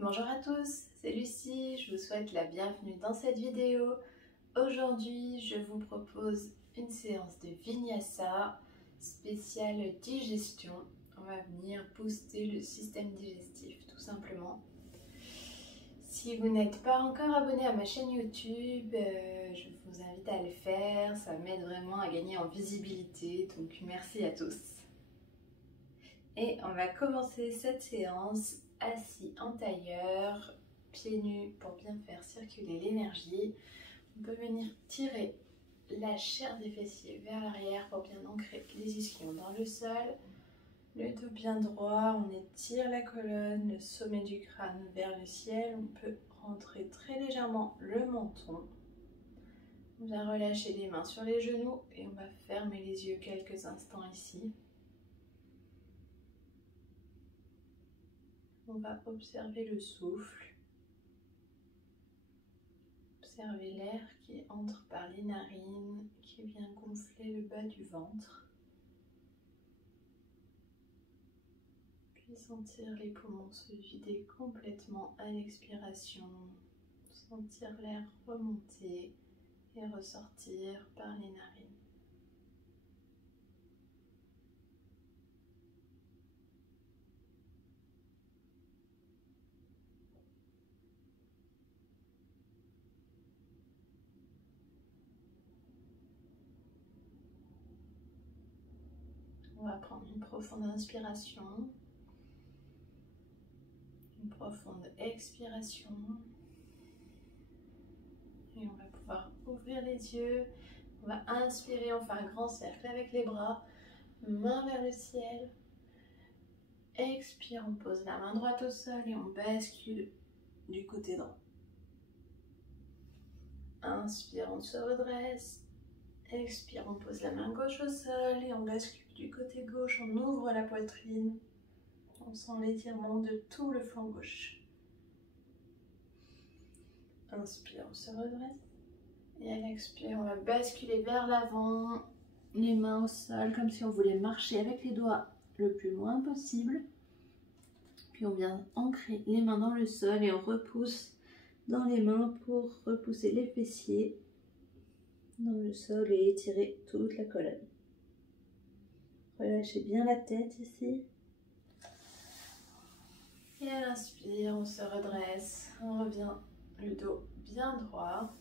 Bonjour à tous, c'est Lucie, je vous souhaite la bienvenue dans cette vidéo. Aujourd'hui, je vous propose une séance de Vinyasa spéciale digestion. On va venir booster le système digestif tout simplement. Si vous n'êtes pas encore abonné à ma chaîne YouTube, je vous invite à le faire, ça m'aide vraiment à gagner en visibilité, donc merci à tous. Et on va commencer cette séance assis en tailleur, pieds nus pour bien faire circuler l'énergie. On peut venir tirer la chair des fessiers vers l'arrière pour bien ancrer les ischions dans le sol. Le dos bien droit, on étire la colonne, le sommet du crâne vers le ciel. On peut rentrer très légèrement le menton. On vient relâcher les mains sur les genoux et on va fermer les yeux quelques instants ici. On va observer le souffle, observer l'air qui entre par les narines, qui vient gonfler le bas du ventre. Puis sentir les poumons se vider complètement à l'expiration, sentir l'air remonter et ressortir par les narines. On va prendre une profonde inspiration, une profonde expiration. Et on va pouvoir ouvrir les yeux. On va inspirer, on fait un grand cercle avec les bras, main vers le ciel. Expire, on pose la main droite au sol et on bascule du côté droit. Inspire, on se redresse. Expire, on pose la main gauche au sol et on bascule du côté gauche, on ouvre la poitrine. On sent l'étirement de tout le flanc gauche. Inspire, on se redresse. Et à l'expire, on va basculer vers l'avant, les mains au sol, comme si on voulait marcher avec les doigts le plus loin possible. Puis on vient ancrer les mains dans le sol et on repousse dans les mains pour repousser les fessiers dans le sol et étirer toute la colonne. Relâchez bien la tête ici. Et à l'inspire, on se redresse, on revient le dos bien droit.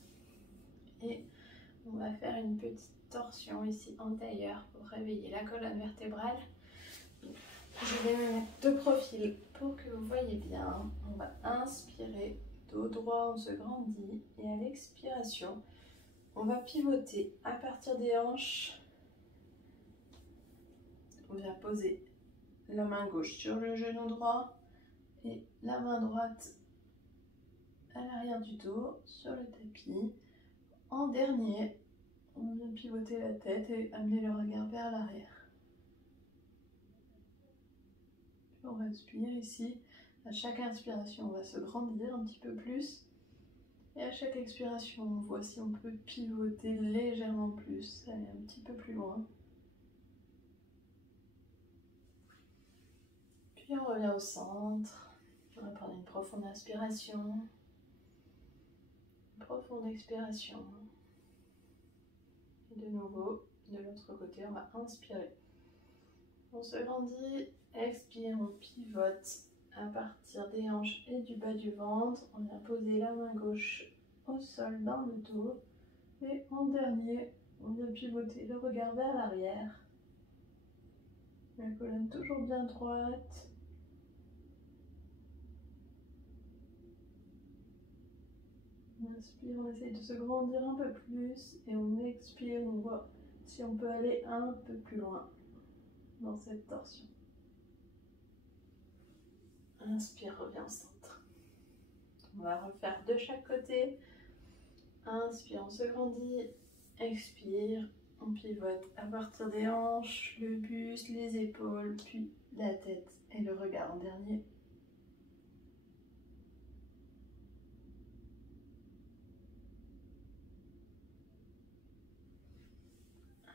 Et on va faire une petite torsion ici en tailleur pour réveiller la colonne vertébrale. Je vais me mettre de profil pour que vous voyez bien. On va inspirer, dos droit, on se grandit. Et à l'expiration, on va pivoter à partir des hanches. On vient poser la main gauche sur le genou droit et la main droite à l'arrière du dos sur le tapis. En dernier, on vient pivoter la tête et amener le regard vers l'arrière. Puis on respire ici. À chaque inspiration, on va se grandir un petit peu plus. Et à chaque expiration, on voit si on peut pivoter légèrement plus, aller un petit peu plus loin. Puis on revient au centre. On va prendre une profonde inspiration. Une profonde expiration. Et de nouveau, de l'autre côté, on va inspirer. On se grandit, expire, on pivote à partir des hanches et du bas du ventre. On vient poser la main gauche au sol dans le dos. Et en dernier, on vient pivoter le regard vers l'arrière. La colonne toujours bien droite. On inspire, on essaye de se grandir un peu plus. Et on expire, on voit si on peut aller un peu plus loin dans cette torsion. Inspire, reviens au centre. On va refaire de chaque côté. Inspire, on se grandit. Expire, on pivote à partir des hanches, le buste, les épaules, puis la tête et le regard en dernier.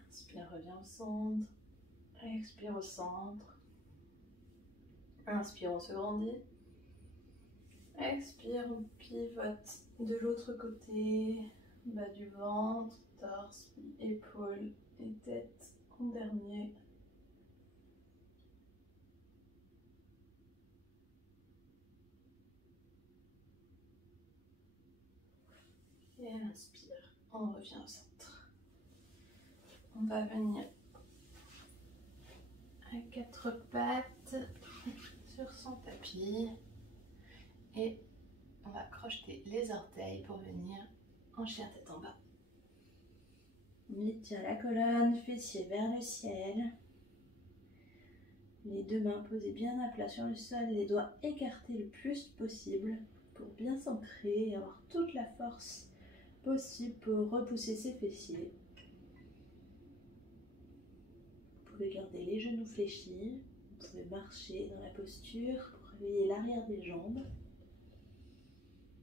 Inspire, reviens au centre. Expire au centre. Inspire, on se grandit. Expire, on pivote de l'autre côté, bas du ventre, torse, puis épaules et tête en dernier. Et inspire, on revient au centre. On va venir à quatre pattes sur son tapis et on va crocheter les orteils pour venir en chien tête en bas. On étire la colonne, fessiers vers le ciel. Les deux mains posées bien à plat sur le sol, les doigts écartés le plus possible pour bien s'ancrer et avoir toute la force possible pour repousser ses fessiers. Vous pouvez garder les genoux fléchis, vous pouvez marcher dans la posture pour réveiller l'arrière des jambes.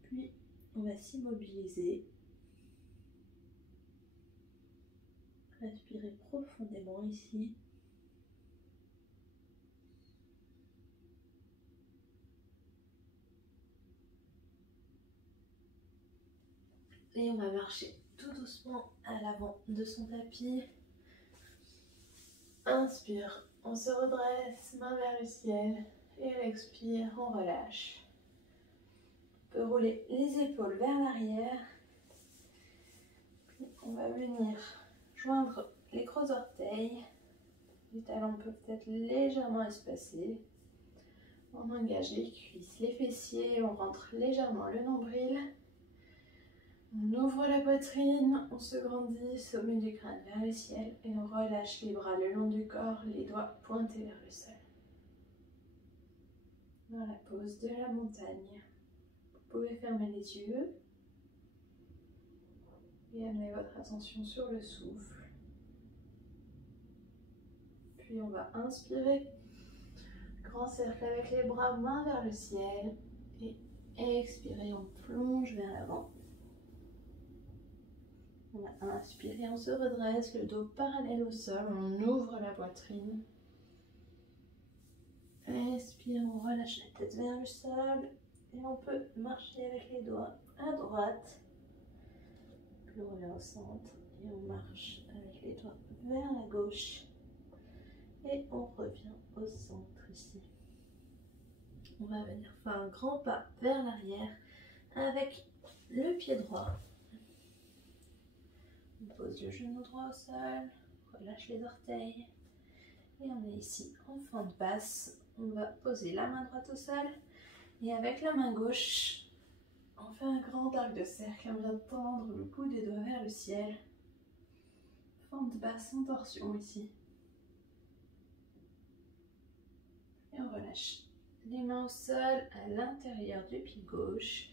Puis on va s'immobiliser. Respirez profondément ici. Et on va marcher tout doucement à l'avant de son tapis. Inspire, on se redresse, main vers le ciel. Et à l'expire, on relâche. On peut rouler les épaules vers l'arrière. Puis on va venir joindre les gros orteils. Les talons peuvent être légèrement espacés. On engage les cuisses, les fessiers, on rentre légèrement le nombril. On ouvre la poitrine, on se grandit, sommet du crâne vers le ciel et on relâche les bras le long du corps, les doigts pointés vers le sol. Dans la pose de la montagne, vous pouvez fermer les yeux et amener votre attention sur le souffle. Puis on va inspirer, grand cercle avec les bras, main vers le ciel et expirer, on plonge vers l'avant. On va inspirer, on se redresse, le dos parallèle au sol, on ouvre la poitrine. Expire, on relâche la tête vers le sol et on peut marcher avec les doigts à droite. Puis on revient au centre et on marche avec les doigts vers la gauche. Et on revient au centre ici. On va venir faire un grand pas vers l'arrière avec le pied droit. On pose le genou droit au sol, relâche les orteils. Et on est ici en fente basse. On va poser la main droite au sol. Et avec la main gauche, on fait un grand arc de cercle. On vient tendre le bout des doigts vers le ciel. Fente basse en torsion ici. Et on relâche les mains au sol à l'intérieur du pied gauche.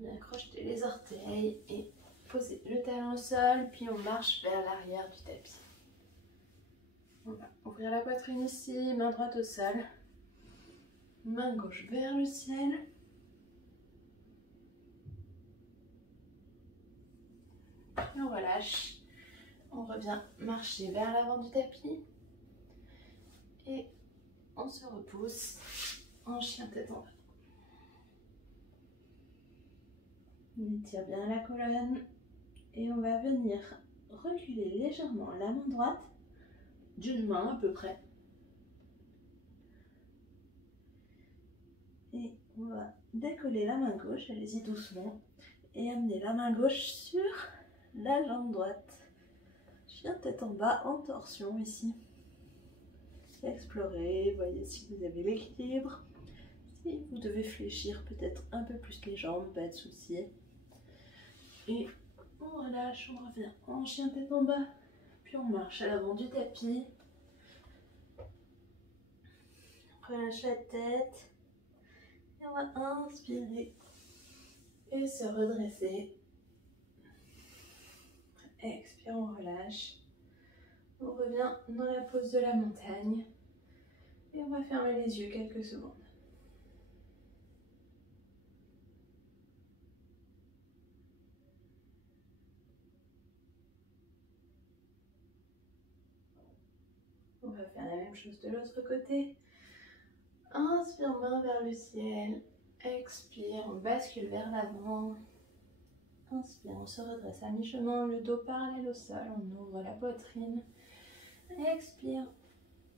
On accroche les orteils et posez le talon au sol, puis on marche vers l'arrière du tapis. On va ouvrir la poitrine ici, main droite au sol, main gauche vers le ciel. Et on relâche. On revient marcher vers l'avant du tapis. Et on se repousse en chien tête en bas. On étire bien la colonne et on va venir reculer légèrement la main droite d'une main à peu près. Et on va décoller la main gauche, allez-y doucement, et amener la main gauche sur la jambe droite. Chien tête en bas en torsion ici. Explorez, voyez si vous avez l'équilibre. Si vous devez fléchir peut-être un peu plus les jambes, pas de souci. Et on relâche, on revient en chien tête en bas. Puis on marche à l'avant du tapis. On relâche la tête. Et on va inspirer. Et se redresser. Expire, on relâche. On revient dans la pose de la montagne. Et on va fermer les yeux quelques secondes. On va faire la même chose de l'autre côté. Inspire, main vers le ciel. Expire, on bascule vers l'avant. Inspire, on se redresse à mi-chemin, le dos parallèle au sol, on ouvre la poitrine. Expire,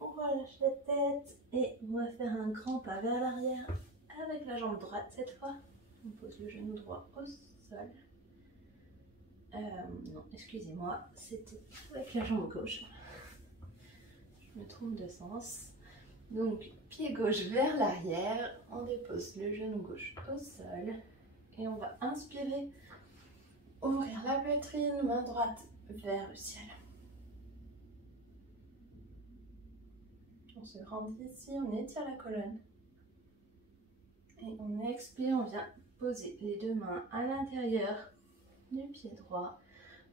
on relâche la tête et on va faire un grand pas vers l'arrière avec la jambe droite cette fois. On pose le genou droit au sol. Non, excusez-moi, c'était avec la jambe gauche. Je me trompe de sens. Donc, pied gauche vers l'arrière, on dépose le genou gauche au sol et on va inspirer, ouvrir la poitrine, main droite vers le ciel. On se grandit ici, on étire la colonne. Et on expire, on vient poser les deux mains à l'intérieur du pied droit.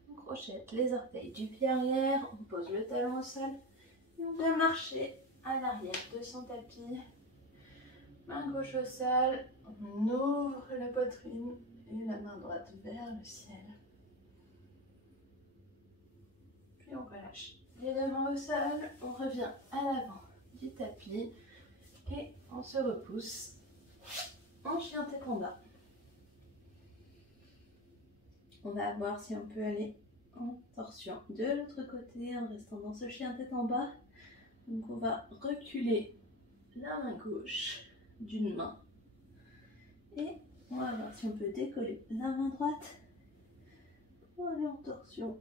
On crochette les orteils du pied arrière, on pose le talon au sol et on vient marcher à l'arrière de son tapis. Main gauche au sol, on ouvre la poitrine et la main droite vers le ciel. Puis on relâche les deux mains au sol, on revient à l'avant du tapis et on se repousse en chien tête en bas. On va voir si on peut aller en torsion de l'autre côté en restant dans ce chien tête en bas. Donc on va reculer la main gauche d'une main et on va voir si on peut décoller la main droite pour aller en torsion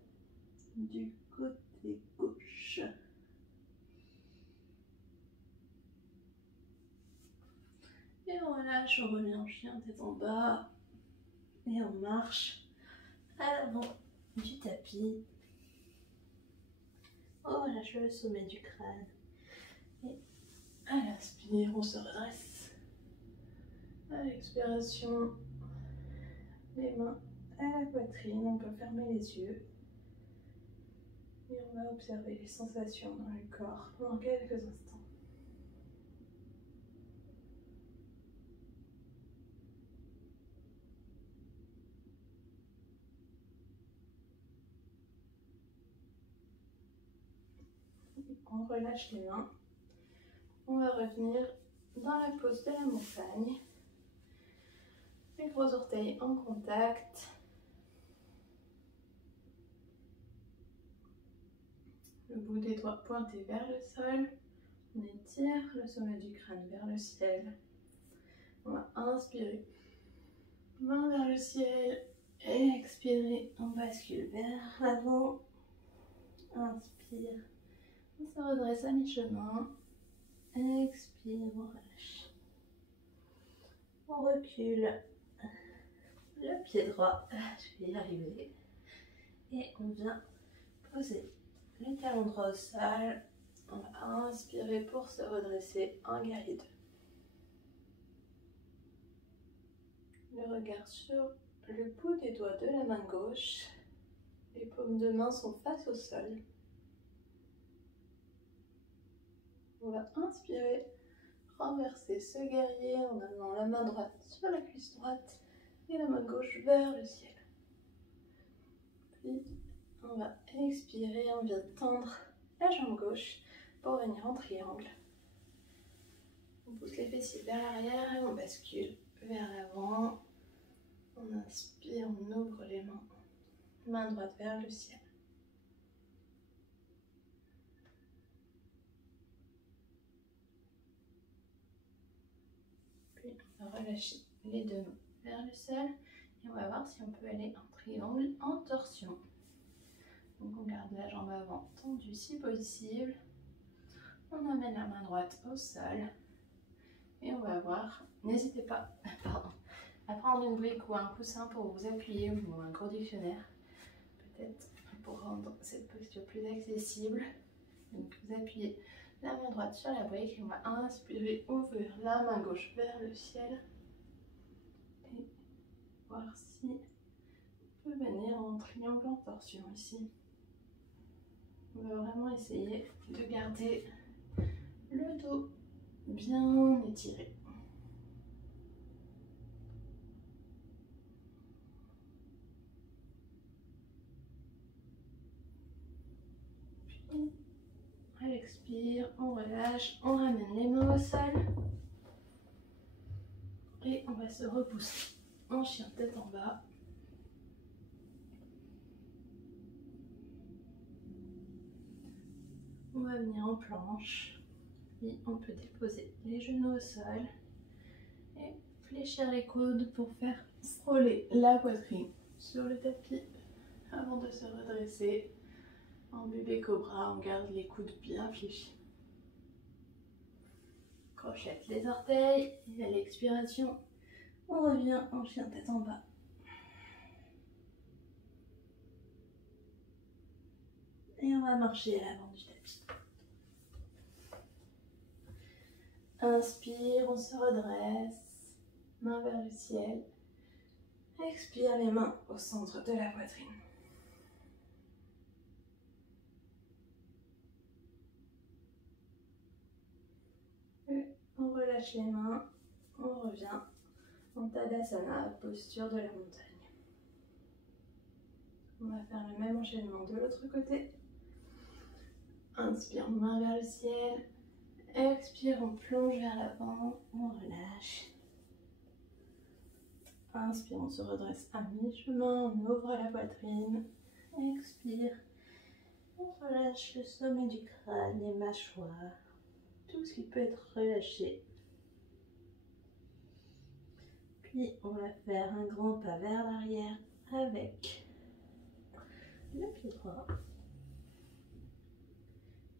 du côté gauche. Et on relâche, on revient en chien tête en bas et on marche à l'avant du tapis. On relâche le sommet du crâne et à l'inspire, on se redresse. À l'expiration, les mains à la poitrine, on peut fermer les yeux. Et on va observer les sensations dans le corps pendant quelques instants. On relâche les mains. On va revenir dans la pose de la montagne. Les gros orteils en contact. Le bout des doigts pointé vers le sol. On étire le sommet du crâne vers le ciel. On va inspirer. Main vers le ciel. Expirer. On bascule vers l'avant. Inspire. On se redresse à mi-chemin. Expire, on relâche. On recule le pied droit. Je vais y arriver. Et on vient poser le talon droit au sol. On va inspirer pour se redresser en guerrier 2. Le regard sur le bout des doigts de la main gauche. Les paumes de main sont face au sol. On va inspirer, renverser ce guerrier en amenant la main droite sur la cuisse droite et la main gauche vers le ciel. Puis on va expirer, on vient tendre la jambe gauche pour venir en triangle. On pousse les fessiers vers l'arrière et on bascule vers l'avant. On inspire, on ouvre les mains. Main droite vers le ciel. Puis on va relâcher les deux mains vers le sol. Et on va voir si on peut aller en triangle, en torsion. Donc on garde la jambe avant tendue si possible. On amène la main droite au sol. Et on va voir, n'hésitez pas à prendre une brique ou un coussin pour vous appuyer ou un gros dictionnaire. Peut-être pour rendre cette posture plus accessible. Donc vous appuyez la main droite sur la brique et on va inspirer, ouvrir la main gauche vers le ciel. Et voir si on peut venir en triangle en torsion ici. On va vraiment essayer de garder le dos bien étiré. Puis, à l'expire, on relâche, on ramène les mains au sol. Et on va se repousser en chien tête en bas. On va venir en planche. Et on peut déposer les genoux au sol. Et fléchir les coudes pour faire frôler la poitrine sur le tapis avant de se redresser. En bébé cobra, on garde les coudes bien fléchis. Crochette les orteils et à l'expiration, on revient en chien tête en bas. Et on va marcher à l'avant du tapis. Inspire, on se redresse, main vers le ciel. Expire, les mains au centre de la poitrine. Et on relâche les mains, on revient en Tadasana, posture de la montagne. On va faire le même enchaînement de l'autre côté. Inspire, main vers le ciel. Expire, on plonge vers l'avant, on relâche. Inspire, on se redresse à mi-chemin, on ouvre la poitrine. Expire, on relâche le sommet du crâne, les mâchoires, tout ce qui peut être relâché. Puis on va faire un grand pas vers l'arrière avec le pied droit.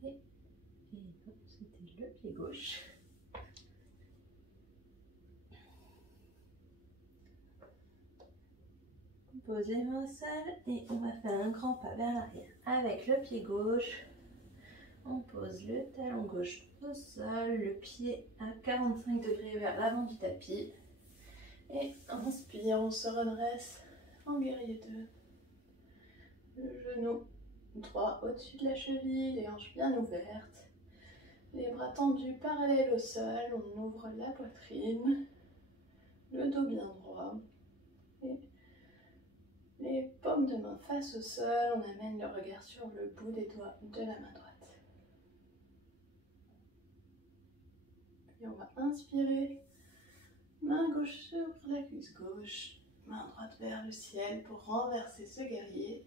Et c'était le pied gauche. Posez les mains au sol et on va faire un grand pas vers l'arrière. Avec le pied gauche, on pose le talon gauche au sol, le pied à 45 degrés vers l'avant du tapis. Et inspire, on se redresse en guerrier 2. Le genou droit au-dessus de la cheville, les hanches bien ouvertes. Les bras tendus parallèles au sol, on ouvre la poitrine. Le dos bien droit. Et les paumes de main face au sol, on amène le regard sur le bout des doigts de la main droite. Puis on va inspirer, main gauche sur la cuisse gauche, main droite vers le ciel pour renverser ce guerrier.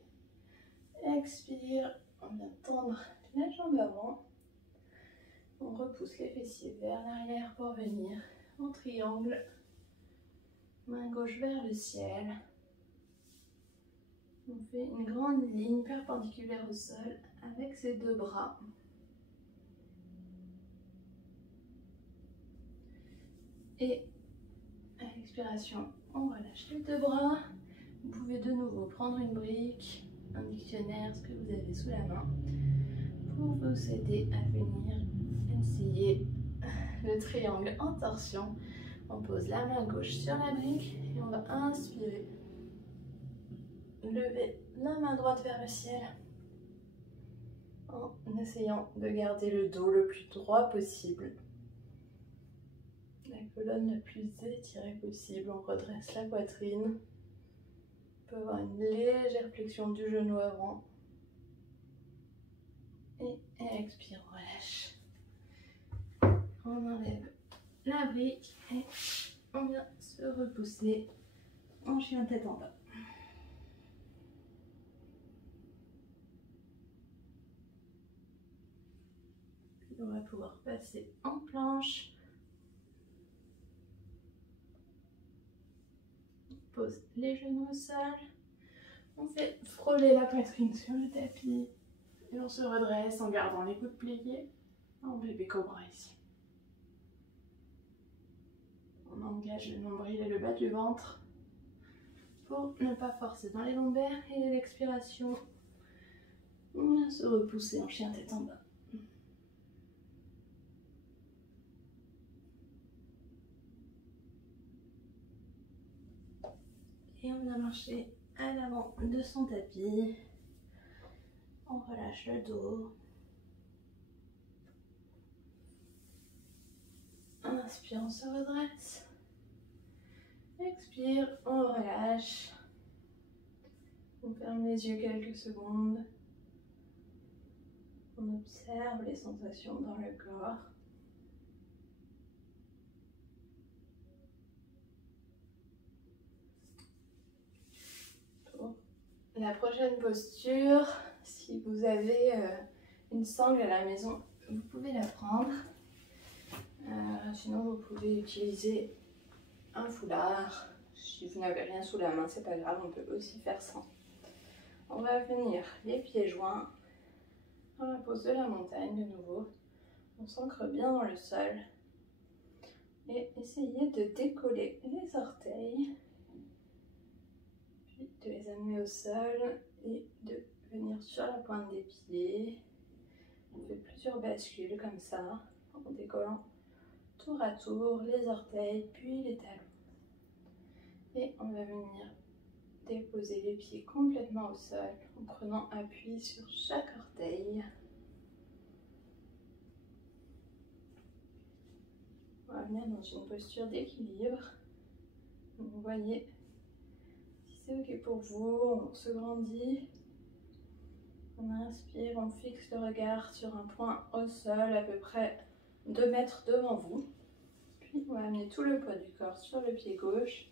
Expire, on vient tendre la jambe avant. On repousse les fessiers vers l'arrière pour venir en triangle. Main gauche vers le ciel. On fait une grande ligne perpendiculaire au sol avec ses deux bras. Et à l'expiration, on relâche les deux bras. Vous pouvez de nouveau prendre une brique, un dictionnaire, ce que vous avez sous la main, pour vous aider à venir essayer le triangle en torsion. On pose la main gauche sur la brique et on va inspirer. Lever la main droite vers le ciel en essayant de garder le dos le plus droit possible. La colonne la plus étirée possible, on redresse la poitrine. On peut avoir une légère flexion du genou avant. Et expire, on relâche. On enlève la brique et on vient se repousser en chien tête en bas. Puis on va pouvoir passer en planche. On pose les genoux au sol. On fait frôler la poitrine sur le tapis. Et on se redresse en gardant les coudes pliés en bébé cobra ici. On engage le nombril et le bas du ventre pour ne pas forcer dans les lombaires. Et à l'expiration, on vient se repousser en chien tête en bas. Et on vient marcher à l'avant de son tapis. On relâche le dos. Inspire, on se redresse. Expire, on relâche. On ferme les yeux quelques secondes. On observe les sensations dans le corps. La prochaine posture, si vous avez une sangle à la maison, vous pouvez la prendre. Sinon, vous pouvez utiliser un foulard. Si vous n'avez rien sous la main, c'est pas grave, on peut aussi faire sans. On va venir les pieds joints dans la pose de la montagne de nouveau. On s'ancre bien dans le sol et essayez de décoller les orteils, puis de les amener au sol et de venir sur la pointe des pieds. On fait plusieurs bascules comme ça, en décollant tour à tour les orteils puis les talons. Et on va venir déposer les pieds complètement au sol en prenant appui sur chaque orteil. On va venir dans une posture d'équilibre. Vous voyez, si c'est ok pour vous, on se grandit. On inspire, on fixe le regard sur un point au sol à peu près 2 mètres devant vous. Puis on va amener tout le poids du corps sur le pied gauche.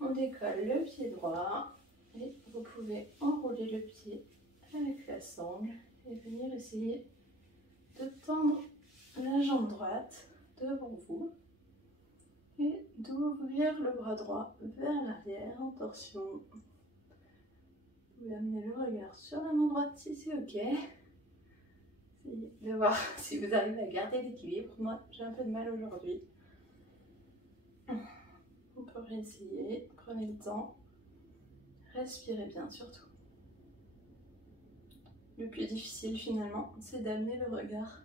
On décolle le pied droit et vous pouvez enrouler le pied avec la sangle et venir essayer de tendre la jambe droite devant vous et d'ouvrir le bras droit vers l'arrière en torsion. Vous pouvez amener le regard sur la main droite si c'est ok. Essayez de voir si vous arrivez à garder l'équilibre. Moi, j'ai un peu de mal aujourd'hui. On peut réessayer, prenez le temps, respirez bien surtout. Le plus difficile finalement, c'est d'amener le regard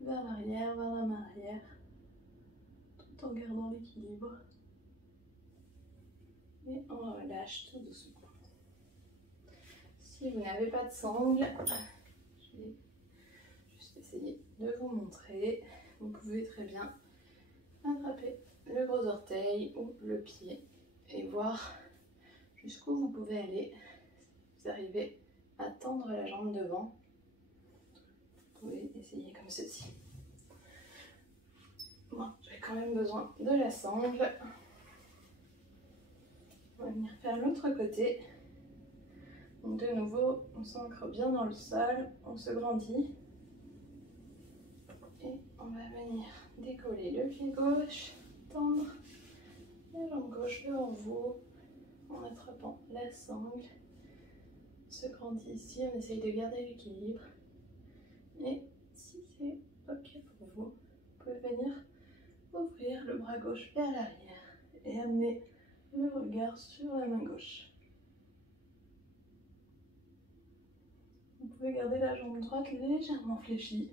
vers l'arrière, vers la main arrière, tout en gardant l'équilibre. Et on relâche tout doucement. Si vous n'avez pas de sangle, je vais juste essayer de vous montrer. Vous pouvez très bien attraper le gros orteil ou le pied et voir jusqu'où vous pouvez aller. Si vous arrivez à tendre la jambe devant, vous pouvez essayer comme ceci. Moi, j'ai quand même besoin de la sangle. On va venir faire l'autre côté. Donc de nouveau, on s'ancre bien dans le sol, on se grandit. Et on va venir décoller le pied gauche, tendre la jambe gauche devant vous en attrapant la sangle. On se grandit ici, on essaye de garder l'équilibre. Et si c'est ok pour vous, vous pouvez venir ouvrir le bras gauche vers l'arrière et amener le regard sur la main gauche. Vous pouvez garder la jambe droite légèrement fléchie.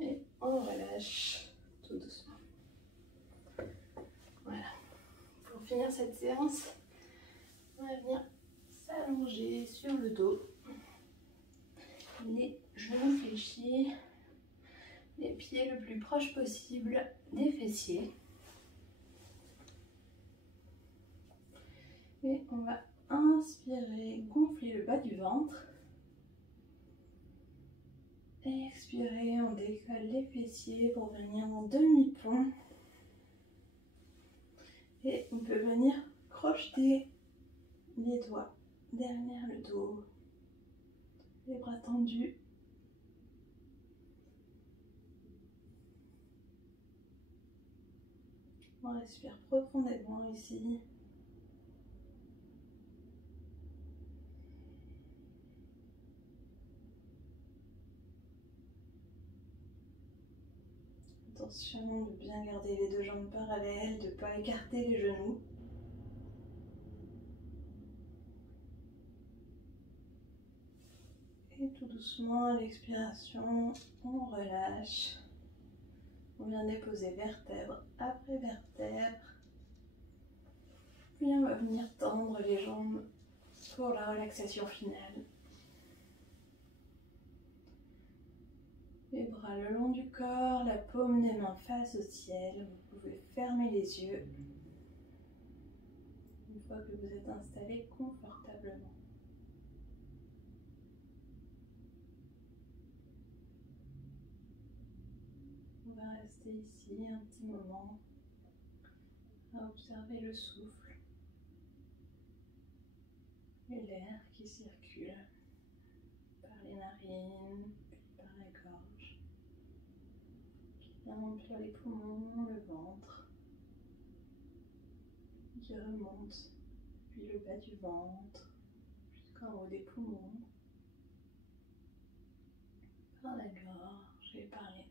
Et on relâche tout doucement. Voilà. Pour finir cette séance, on va venir s'allonger sur le dos. Les genoux fléchis, les pieds le plus proche possible des fessiers. Et on va inspirer, gonfler le bas du ventre. Expirez, on décolle les fessiers pour venir en demi-pont. Et on peut venir crocheter les doigts derrière le dos, les bras tendus. On respire profondément ici. Attention de bien garder les deux jambes parallèles, de ne pas écarter les genoux. Et tout doucement, à l'expiration, on relâche. On vient déposer vertèbre après vertèbre. Puis on va venir tendre les jambes pour la relaxation finale. Les bras le long du corps, la paume des mains face au ciel. Vous pouvez fermer les yeux une fois que vous êtes installé confortablement. On va rester ici un petit moment à observer le souffle et l'air qui circule par les narines, puis par la gorge, qui vient remplir les poumons, le ventre, qui remonte puis le bas du ventre jusqu'en haut des poumons, par la gorge et par les narines.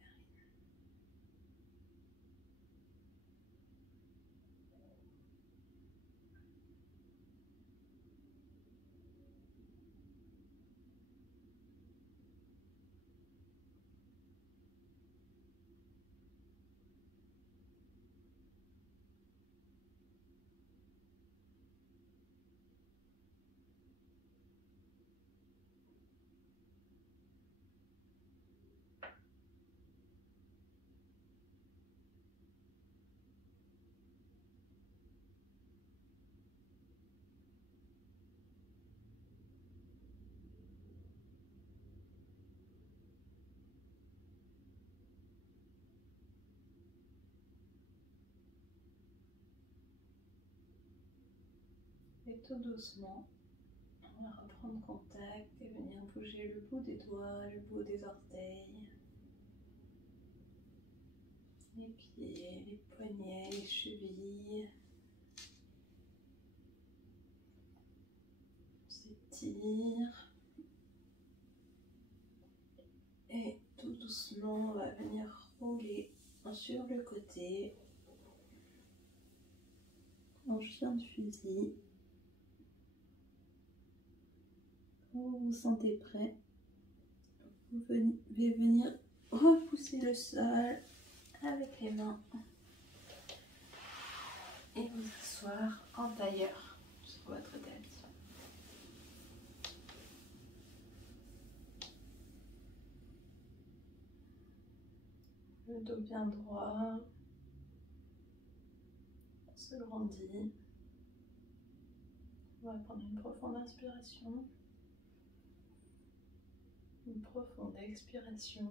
Et tout doucement, on va reprendre contact et venir bouger le bout des doigts, le bout des orteils, les pieds, les poignets, les chevilles. On s'étire. Et tout doucement, on va venir rouler sur le côté, en chien de fusil. Quand vous vous sentez prêt, vous devez venir repousser le sol avec les mains et vous asseoir en tailleur sur votre tête. Le dos bien droit, on se grandit. On va prendre une profonde inspiration, une profonde expiration.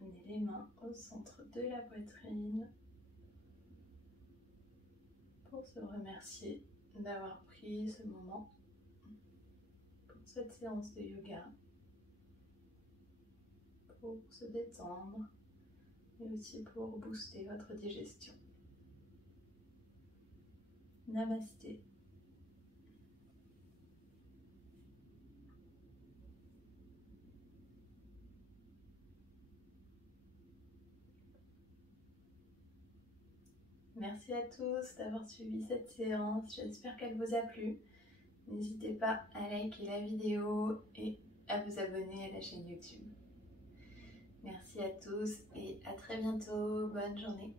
Ramenez les mains au centre de la poitrine pour se remercier d'avoir pris ce moment pour cette séance de yoga, pour se détendre et aussi pour booster votre digestion. Namasté. Merci à tous d'avoir suivi cette séance, j'espère qu'elle vous a plu. N'hésitez pas à liker la vidéo et à vous abonner à la chaîne YouTube. Merci à tous et à très bientôt, bonne journée.